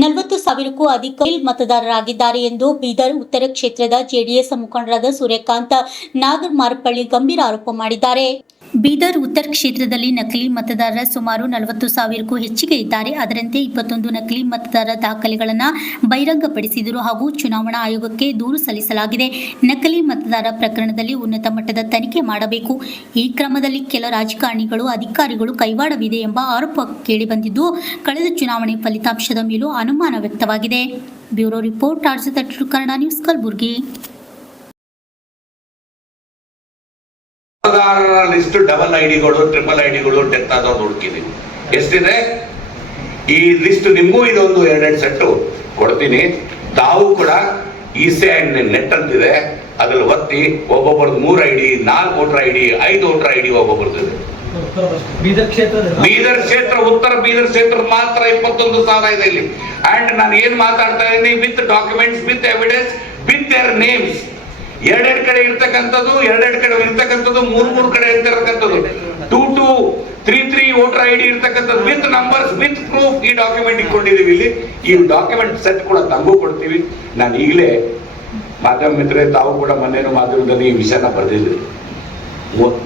40,000ಕ್ಕೂ ಅಧಿಕ ಮತದಾರರಾಗಿದ್ದಾರೆ ಎಂದು ಬೀದರ್ ಉತ್ತರ ಕ್ಷೇತ್ರದ ಜೆಡಿಎಸ್ ಮುಖಂಡರಾದ ಸೂರ್ಯಕಾಂತ್ ನಾಗಮಾರಪಳ್ಳಿ ಗಂಭೀರ ಆರೋಪ ಮಾಡಿದ್ದಾರೆ. ಬೀದರ್ ಉತ್ತರ ಕ್ಷೇತ್ರದಲ್ಲಿ ನಕಲಿ ಮತದಾರರ ಸುಮಾರು 40,000ಕ್ಕೂ ಹೆಚ್ಚಿಗೆ ಇದ್ದಾರೆ. ಅದರಂತೆ 21 ನಕಲಿ ಮತದಾರರ ದಾಖಲೆಗಳನ್ನು ಬಹಿರಂಗಪಡಿಸಿದರು ಹಾಗೂ ಚುನಾವಣಾ ಆಯೋಗಕ್ಕೆ ದೂರು ಸಲ್ಲಿಸಲಾಗಿದೆ. ನಕಲಿ ಮತದಾರ ಪ್ರಕರಣದಲ್ಲಿ ಉನ್ನತ ಮಟ್ಟದ ತನಿಖೆ ಮಾಡಬೇಕು. ಈ ಕ್ರಮದಲ್ಲಿ ಕೆಲ ರಾಜಕಾರಣಿಗಳು, ಅಧಿಕಾರಿಗಳು ಕೈವಾಡವಿದೆ ಎಂಬ ಆರೋಪ ಕೇಳಿಬಂದಿದ್ದು, ಕಳೆದ ಚುನಾವಣೆ ಫಲಿತಾಂಶದ ಮೇಲೂ ಅನುಮಾನ ವ್ಯಕ್ತವಾಗಿದೆ. ಬ್ಯೂರೋ ರಿಪೋರ್ಟ್, ಆರ್ಜ32 ಕನ್ನಡ ನ್ಯೂಸ್, ಕಲಬುರಗಿ. ಮತದಾರರ ಲಿಸ್ಟ್ ಡಬಲ್ ಐಡಿಗಳು, ಟ್ರಿಪಲ್ ಐಡಿಗಳು, ಡೆತ್ ಆದವ್ರು ಹುಡುಕಿದೀವಿ. ಎಷ್ಟಿದೆ ಈ ಲಿಸ್ಟ್? ನಿಮಗೂ ಇದೊಂದು 2 ಸೆಟ್ ಕೊಡ್ತೀನಿ. ತಾವು ಕೂಡ ಇಸಿಐ ನೆಟ್ ಅಂತಿದೆ, ಅದ್ರಲ್ಲಿ ಒತ್ತಿ ಒಬ್ಬೊಬ್ಬರದ್ದು 3 ID, 4 voter ID, 5 voter ID ಒಬ್ಬೊಬ್ಬರದ್ದು. ಬೀದರ್ ಕ್ಷೇತ್ರ, ಉತ್ತರ ಬೀದರ್ ಕ್ಷೇತ್ರ ಮಾತ್ರ 21,000 ಇದೆ ಇಲ್ಲಿ. ಅಂಡ್ ನಾನು ಏನ್ ಮಾತಾಡ್ತಾ ಇದ್ದೀನಿ, with documents, with evidence, with their names. 2 ಕಡೆ ಇರ್ತಕ್ಕಂಥದ್ದು, 2 ಕಡೆ ಇರ್ತಕ್ಕಂಥದ್ದು, 3 ಕಡೆ ಇರ್ತಕ್ಕಂಥದ್ದು, 2 3 ವೋಟರ್ ಐಡಿ ಇರ್ತಕ್ಕಂಥದ್ದು, ವಿತ್ ನಂಬರ್ಸ್, ವಿತ್ ಪ್ರೂಫ್. ಈ ಡಾಕ್ಯುಮೆಂಟ್ ಇಟ್ಕೊಂಡಿದೀವಿ ಇಲ್ಲಿ. ಈ ಡಾಕ್ಯುಮೆಂಟ್ ಸೆಟ್ ಕೂಡ ತಂಗೂ ಕೊಡ್ತೀವಿ. ನಾನು ಈಗಲೇ ಮಾಧ್ಯಮ ಮಿತ್ರರೇ, ತಾವು ಕೂಡ ಮೊನ್ನೆನೂ ಮಾಧ್ಯಮದಲ್ಲಿ ಈ ವಿಷಯನ ಬರೆದಿದ್ರಿ.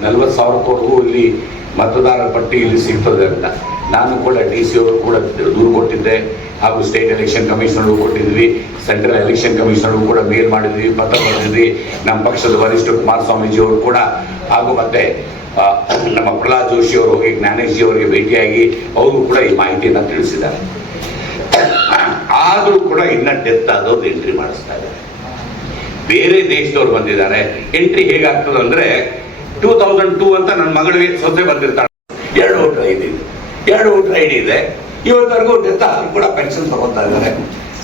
40,000 ಇಲ್ಲಿ ಮತದಾರರ ಪಟ್ಟಿ ಇಲ್ಲಿ ಸಿಗ್ತದೆ ಅಂತ. ನಾನು ಕೂಡ DC ಅವರು ಕೂಡ ದೂರು ಕೊಟ್ಟಿದ್ದೆ, ಹಾಗೂ ಸ್ಟೇಟ್ ಎಲೆಕ್ಷನ್ ಕಮಿಷನರ್ಗೂ ಕೊಟ್ಟಿದ್ವಿ, ಸೆಂಟ್ರಲ್ ಎಲೆಕ್ಷನ್ ಕಮಿಷನರ್ಗೂ ಕೂಡ ಮೇಲ್ ಮಾಡಿದ್ವಿ, ಪತ್ರ ಬರೆದಿದ್ವಿ. ನಮ್ಮ ಪಕ್ಷದ ವರಿಷ್ಠ ಕುಮಾರಸ್ವಾಮೀಜಿ ಅವರು ಕೂಡ, ಹಾಗೂ ಮತ್ತೆ ನಮ್ಮ ಪ್ರಹ್ಲಾದ್ ಜೋಶಿ ಅವರು ಹೋಗಿ ಜ್ಞಾನೇಶ್ ಜಿ ಅವರಿಗೆ ಭೇಟಿಯಾಗಿ ಅವರು ಕೂಡ ಈ ಮಾಹಿತಿಯನ್ನು ತಿಳಿಸಿದ್ದಾರೆ. ಆದರೂ ಕೂಡ ಇನ್ನ ಡೆತ್ ಆದವ್ರು ಎಂಟ್ರಿ ಮಾಡಿಸ್ತಾ ಇದ್ದಾರೆ. ಬೇರೆ ದೇಶದವ್ರು ಬಂದಿದ್ದಾರೆ. ಎಂಟ್ರಿ ಹೇಗಾಗ್ತದೆ ಅಂದ್ರೆ 2002 ಅಂತ ನನ್ನ ಮಗಳಿಗೆ ಸೊಸೆ ಬಂದಿರ್ತಾಳೆ. 2 ವೋಟರ್ ಐಡಿ ಇದೆ, 2 ವೋಟರ್ ಐಡಿ ಇದೆ. ಇವತ್ತವರೆಗೂ ಡೆತ್ ಆದ್ರೂ ಕೂಡ ಪೆನ್ಷನ್ ತಗೋತಾ ಇದ್ದಾರೆ.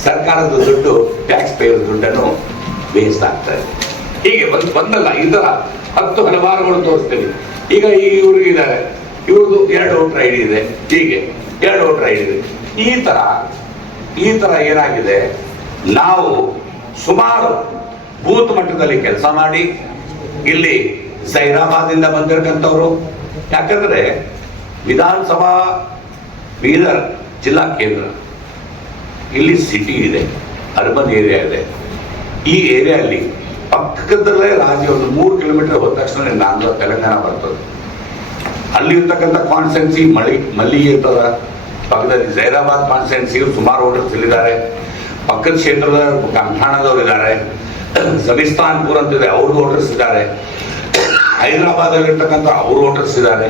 ಸರ್ಕಾರದ ದುಡ್ಡು, ಟ್ಯಾಕ್ಸ್ ಪೇಯರ್ ದುಡ್ಡನ್ನು ವೇಸ್ಟ್ ಆಗ್ತಾ ಇದೆ. ಹೀಗೆ ಬಂದಲ್ಲ ಈ ತರ 10 ಹಲವಾರುಗಳು ತೋರಿಸ್ತೀವಿ. ಈಗ ಇವ್ರಿಗಿದ್ದಾರೆ, ಇವ್ರದ್ದು 2 ವೋಟರ್ ಐಡಿ ಇದೆ, ಹೀಗೆ 2 ವೋಟರ್ ಐಡಿ ಇದೆ. ಈ ತರ ಏನಾಗಿದೆ, ನಾವು ಸುಮಾರು ಬೂತ್ ಮಟ್ಟದಲ್ಲಿ ಕೆಲಸ ಮಾಡಿ ಇಲ್ಲಿ ಸೈರಾಬಾದಿಂದ ಬಂದಿರತಕ್ಕಂಥವ್ರು. ಯಾಕಂದ್ರೆ ವಿಧಾನಸಭಾ ಬೀದರ್ ಜಿಲ್ಲಾ ಕೇಂದ್ರ, ಇಲ್ಲಿ ಸಿಟಿ ಇದೆ, ಅರ್ಬನ್ ಏರಿಯಾ ಇದೆ. ಈ ಏರಿಯಾದಲ್ಲಿ ಪಕ್ಕದಲ್ಲೇ ರಾಜ್ಯ, ಒಂದು 3 ಕಿಲೋಮೀಟರ್ ಹೋದ ತಕ್ಷಣ ನಾನು ತೆಲಂಗಾಣ ಬರ್ತದೆ. ಅಲ್ಲಿ ಇರ್ತಕ್ಕಂಥ ಕಾನ್ಸ್ಟೆನ್ಸಿ ಮಲ್ಲಿಗೆ ಇರ್ತದ, ಪಕ್ಕದಲ್ಲಿ ಜೈರಾಬಾದ್ ಕಾನ್ಸ್ಟೆನ್ಸಿ ಸುಮಾರು ವೋಟರ್ಸ್ ಇಲ್ಲಿದ್ದಾರೆ. ಪಕ್ಕದ ಕ್ಷೇತ್ರದ ಕಂಠಾಣದವ್ರು ಇದ್ದಾರೆ, ಜಬಿಸ್ತಾನ್ಪುರ್ ಅಂತಿದೆ, ಅವ್ರದ್ದು ವೋಟರ್ಸ್ ಇದ್ದಾರೆ. ಹೈದರಾಬಾದ್ ಅಲ್ಲಿ ಇರ್ತಕ್ಕಂಥ ಅವ್ರ ವೋಟರ್ಸ್ ಇದ್ದಾರೆ.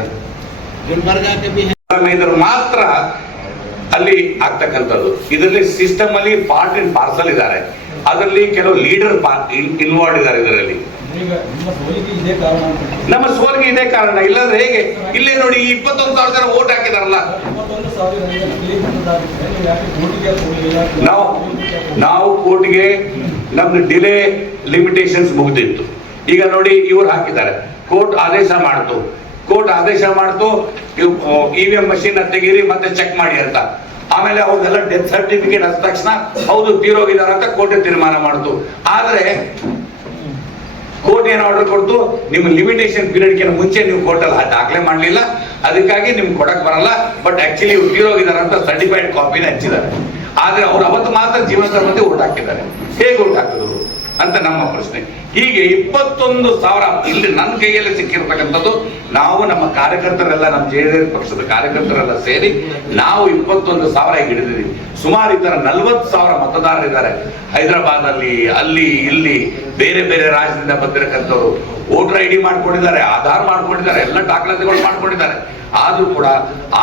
ಮಾತ್ರ ಅಲ್ಲಿ ಆಗ್ತಕ್ಕಂಥದ್ದು. ಇದರಲ್ಲಿ ಸಿಸ್ಟಮ್ ಅಲ್ಲಿ ಪಾರ್ಟ್ ಅಂಡ್ ಪಾರ್ಸಲ್ ಇದ್ದಾರೆ. ಅದರಲ್ಲಿ ಕೆಲವು ಲೀಡರ್ ಇನ್ವಾಲ್ವ್ ಇದ್ದಾರೆ. ಇದರಲ್ಲಿ ನಮ್ಮ ಸೋಲಿಗೆ ಇದೇ ಕಾರಣ. ಇಲ್ಲದ್ರೆ ಹೇಗೆ? ಇಲ್ಲೇ ನೋಡಿ, 21,000 ಜನ ವೋಟ್ ಹಾಕಿದಾರಲ್ಲ. ನಾವು ಕೋರ್ಟ್ಗೆ ನಮ್ದು ಡಿಲೇ ಲಿಮಿಟೇಷನ್ಸ್ ಮುಗಿದಿತ್ತು. ಈಗ ನೋಡಿ, ಇವ್ರು ಹಾಕಿದ್ದಾರೆ, ಕೋರ್ಟ್ ಆದೇಶ ಮಾಡ್ತು EVM ಮಷೀನ್ ತೆಗೀರಿ ಮತ್ತೆ ಚೆಕ್ ಮಾಡಿ ಅಂತ. ಆಮೇಲೆ ಅವ್ರದೆಲ್ಲ ಡೆತ್ ಸರ್ಟಿಫಿಕೇಟ್ ಆದ ತಕ್ಷಣ ಹೌದು ತೀರೋಗಿದಾರ ಅಂತ ಕೋರ್ಟ್ ತೀರ್ಮಾನ ಮಾಡ್ತು. ಆದ್ರೆ ಕೋರ್ಟ್ ಏನ್ ಆರ್ಡರ್ ಕೊಡ್ತು, ನಿಮ್ಮ ಲಿಮಿಟೇಷನ್ ಪೀರಿಯಡ್ಗೆ ಮುಂಚೆ ನೀವು ಕೋರ್ಟ್ ಅಲ್ಲಿ ದಾಖಲೆ ಮಾಡ್ಲಿಲ್ಲ, ಅದಕ್ಕಾಗಿ ನಿಮ್ಗೆ ಕೊಡಕ್ ಬರಲ್ಲ. ಬಟ್ ಆಕ್ಚುಲಿ ಇವ್ರು ತೀರೋಗಿದಾರ ಅಂತ ಸರ್ಟಿಫೈಡ್ ಕಾಪಿನ ಹಂಚಿದ್ದಾರೆ. ಆದ್ರೆ ಅವ್ರು ಅವತ್ತು ಮಾತ್ರ ಜೀವಂತ ಮಂದಿ ಓಟ್ ಹಾಕಿದ್ದಾರೆ. ಹೇಗೆ ಓಟ್ ಹಾಕಿದ್ರು ಅಂತ ನಮ್ಮ ಪ್ರಶ್ನೆ. ಹೀಗೆ 21,000 ಇಲ್ಲಿ ನನ್ನ ಕೈಯಲ್ಲಿ ಸಿಕ್ಕಿರ್ತಕ್ಕಂಥದ್ದು. ನಾವು ನಮ್ಮ ಕಾರ್ಯಕರ್ತರೆಲ್ಲ, ನಮ್ಮ JDS ಪಕ್ಷದ ಕಾರ್ಯಕರ್ತರೆಲ್ಲ ಸೇರಿ ನಾವು 21,000 ಹಿಡಿದಿದ್ದೀವಿ. ಸುಮಾರು ಇತರ 40,000 ಮತದಾರರಿದ್ದಾರೆ. ಹೈದರಾಬಾದ್ ಅಲ್ಲಿ ಇಲ್ಲಿ ಬೇರೆ ಬೇರೆ ರಾಜ್ಯದಿಂದ ಬಂದಿರತಕ್ಕಂಥವ್ರು ವೋಟರ್ ID ಮಾಡ್ಕೊಂಡಿದ್ದಾರೆ, ಆಧಾರ್ ಮಾಡ್ಕೊಂಡಿದ್ದಾರೆ, ಎಲ್ಲ ದಾಖಲಾತಿಗಳು ಮಾಡ್ಕೊಂಡಿದ್ದಾರೆ. ಆದ್ರೂ ಕೂಡ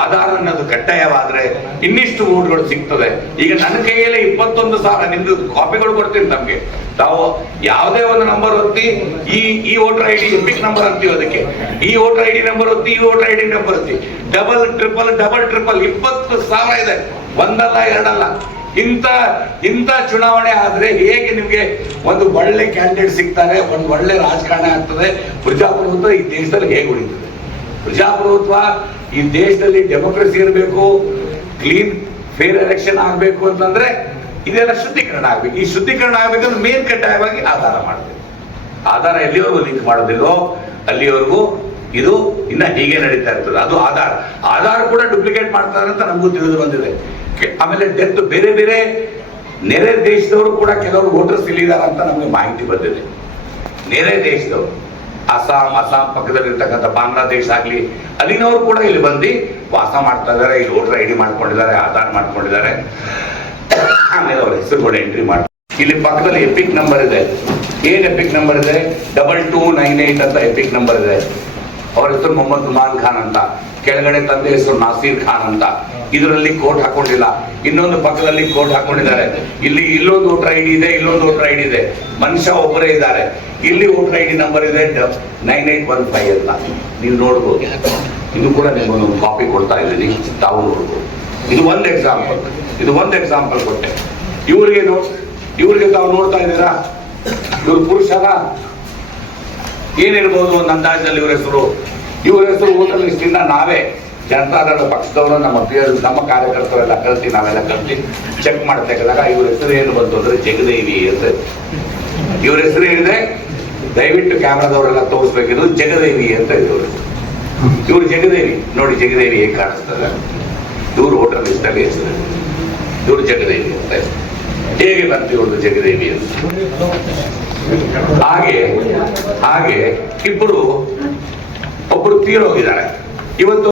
ಆಧಾರ್ ಅನ್ನೋದು ಕಡ್ಡಾಯವಾದ್ರೆ ಇನ್ನಿಷ್ಟು ವೋಟ್ಗಳು ಸಿಗ್ತದೆ. ಈಗ ನನ್ನ ಕೈಯಲ್ಲೇ 21,000 ನಿಮ್ದು ಕಾಪಿಗಳು ಕೊಡ್ತೀನಿ ತಮ್ಗೆ. ತಾವು ಯಾವುದೇ ಒಂದು ನಂಬರ್ ಒತ್ತಿ, ಈ ವೋಟರ್ ID ಎಪಿಕ್ ನಂಬರ್ ಅಂತೀವಿ ಅದಕ್ಕೆ, ಈ ವೋಟರ್ ID ನಂಬರ್ ಒತ್ತಿ, ಈ ವೋಟರ್ ID ನಂಬರ್ ಒತ್ತಿ, ಡಬಲ್ ಟ್ರಿಪಲ್ 20,000 ಇದೆ. ಒಂದಲ್ಲ ಎರಡಲ್ಲ. ಇಂಥ ಚುನಾವಣೆ ಆದ್ರೆ ಹೇಗೆ ನಿಮ್ಗೆ ಒಂದು ಒಳ್ಳೆ ಕ್ಯಾಂಡಿಡೇಟ್ ಸಿಗ್ತಾರೆ, ಒಂದು ಒಳ್ಳೆ ರಾಜಕಾರಣ ಆಗ್ತದೆ? ಪ್ರಜಾಪ್ರಭುತ್ವ ಈ ದೇಶದಲ್ಲಿ ಹೇಗೆ ಉಳಿತದೆ? ಪ್ರಜಾಪ್ರಭುತ್ವ ಈ ದೇಶದಲ್ಲಿ ಡೆಮೋಕ್ರಸಿ ಇರಬೇಕು, ಕ್ಲೀನ್ ಫೇರ್ ಎಲೆಕ್ಷನ್ ಆಗಬೇಕು ಅಂತಂದ್ರೆ ಇದೆಲ್ಲ ಶುದ್ಧೀಕರಣ ಆಗ್ಬೇಕು. ಈ ಶುದ್ಧೀಕರಣ ಆಗ್ಬೇಕಂದ್ರೆ ಮೇನ್ ಕಡ್ಡಾಯವಾಗಿ ಆಧಾರ ಮಾಡಬೇಕು. ಆಧಾರ ಎಲ್ಲಿವರೆಗೂ ಲಿಂಕ್ ಮಾಡೋದಿಲ್ವೋ ಅಲ್ಲಿವರೆಗೂ ಇದು ಇನ್ನ ಹೀಗೆ ನಡೀತಾ ಇರ್ತದೆ. ಅದು ಆಧಾರ್ ಕೂಡ ಡೂಪ್ಲಿಕೇಟ್ ಮಾಡ್ತಾರೆ ಅಂತ ನಮಗೂ ತಿಳಿದು ಬಂದಿದೆ. ಆಮೇಲೆ ಡೆತ್ ಬೇರೆ ಬೇರೆ ನೆರೆ ದೇಶದವರು ಕೂಡ ಕೆಲವರು ವೋಟರ್ಸ್ ಇಲ್ಲಿದ್ದಾರೆ ಅಂತ ನಮಗೆ ಮಾಹಿತಿ ಬಂದಿದೆ. ನೆರೆ ದೇಶದವರು ಅಸ್ಸಾಂ ಪಕ್ಕದಲ್ಲಿರ್ತಕ್ಕಂಥ ಬಾಂಗ್ಲಾದೇಶ ಆಗ್ಲಿ ಅಲ್ಲಿನವರು ಕೂಡ ಇಲ್ಲಿ ಬಂದು ವಾಸ ಮಾಡ್ತಾ ಇದ್ದಾರೆ. ಇಲ್ಲಿ ವೋಟರ್ ID ಮಾಡ್ಕೊಂಡಿದ್ದಾರೆ, ಆಧಾರ್ ಮಾಡ್ಕೊಂಡಿದ್ದಾರೆ. ಆಮೇಲೆ ಅವ್ರ ಹೆಸರುಗಳು ಎಂಟ್ರಿ ಮಾಡಿ ಇಲ್ಲಿ ಪಕ್ಕದಲ್ಲಿ ಎಪಿಕ್ ನಂಬರ್ ಇದೆ. ಏನ್ ಎಪಿಕ್ ನಂಬರ್ ಇದೆ? 2298 ಅಂತ ಎಪಿಕ್ ನಂಬರ್ ಇದೆ. ಅವ್ರ ಹೆಸರು ಮೊಹಮ್ಮದ್ ನುಮಾನ್ ಖಾನ್ ಅಂತ, ಕೆಳಗಡೆ ತಂದೆ ಹೆಸರು ನಾಸೀರ್ ಖಾನ್ ಅಂತ. ಇದರಲ್ಲಿ ಕೋಟ್ ಹಾಕೊಂಡಿಲ್ಲ, ಇನ್ನೊಂದು ಪಕ್ಕದಲ್ಲಿ ಕೋಟ್ ಹಾಕೊಂಡಿದ್ದಾರೆ. ಇಲ್ಲಿ ಇಲ್ಲೊಂದು ವೋಟರ್ ID ಇದೆ, ಇಲ್ಲೊಂದು ವೋಟರ್ ID ಇದೆ. ಮನುಷ್ಯ ಒಬ್ಬರೇ ಇದ್ದಾರೆ. ಇಲ್ಲಿ ವೋಟರ್ ID ನಂಬರ್ ಇದೆ 9815 ಅಂತ, ನೀವು ನೋಡ್ಬೋದು. ಇದು ಕೂಡ ನಿಮ್ಗೊಂದು ಕಾಪಿ ಕೊಡ್ತಾ ಇದ್ದೀನಿ, ತಾವು ನೋಡ್ಬೋದು. ಇದು ಒಂದು ಎಕ್ಸಾಂಪಲ್ ಕೊಟ್ಟೆ. ಇವ್ರಿಗೆ ತಾವು ನೋಡ್ತಾ ಇದ್ದೀರಾ, ಇವ್ರು ಪುರುಷನ ಏನಿರ್ಬೋದು ಒಂದು ಅಂದಾಜಲ್ಲಿ ಇವ್ರ ಹೆಸರು ವೋಟರ್ ಲಿಸ್ಟ್ ಇಂದ ನಾವೇ ಜನತಾದಳ ಪಕ್ಷದವರು ನಮ್ಮ ಕಾರ್ಯಕರ್ತರೆಲ್ಲ ನಾವೆಲ್ಲ ಕಲ್ತಿ ಚೆಕ್ ಮಾಡ್ತಕ್ಕಂದಾಗ ಇವ್ರ ಹೆಸರು ಏನು ಬಂತು ಅಂದ್ರೆ ಜಗದೇವಿ ಅಂತ. ಇವ್ರ ಹೆಸರು ಏನಿದೆ ದಯವಿಟ್ಟು ಕ್ಯಾಮ್ರಾದವರೆಲ್ಲ ತೋರಿಸ್ಬೇಕಿದ್ರು, ಜಗದೇವಿ ಅಂತ ಇವ್ರು ಜಗದೇವಿ ನೋಡಿ, ಜಗದೇವಿ ಹೇಗೆ ಕಾಣಿಸ್ತದೆ. ಇವ್ರು ವೋಟರ್ ಲಿಸ್ಟ್ ಅಲ್ಲಿ ಹೆಸರು, ಇವ್ರು ಜಗದೇವಿ ಅಂತ ಹೆಸರು. ಹೇಗೆ ಬಂತು ಇವ್ರದ್ದು ಜಗದೇವಿ ಅಂತ? ಹಾಗೆ ಒಬ್ಬರು ತೀರೋಗಿದ್ದಾರೆ ಇವತ್ತು.